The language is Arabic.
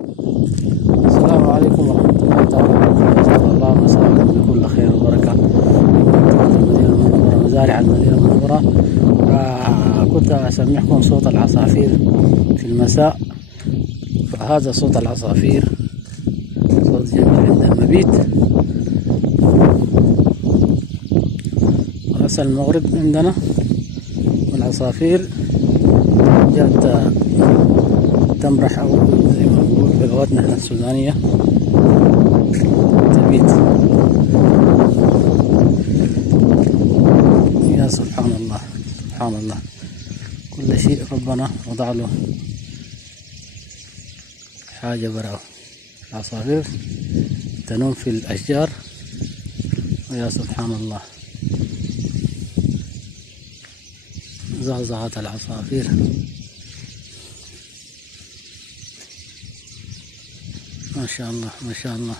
السلام عليكم ورحمة الله تعالى وبركاته. الله مساءكم بكل خير وبركة. المدينة المنورة، مزارع المدينة المنورة. كنت أسمعكم صوت العصافير في المساء، فهذا صوت العصافير، صوت جميل عند المبيت. وهسه المغرب عندنا، والعصافير جات تمرح أو زي ما نقول بلغتنا احنا السودانية تبيت. يا سبحان الله، سبحان الله، كل شيء ربنا وضع له حاجة براه. العصافير تنوم في الأشجار، ويا سبحان الله، زغزغت العصافير. ما شاء الله، ما شاء الله.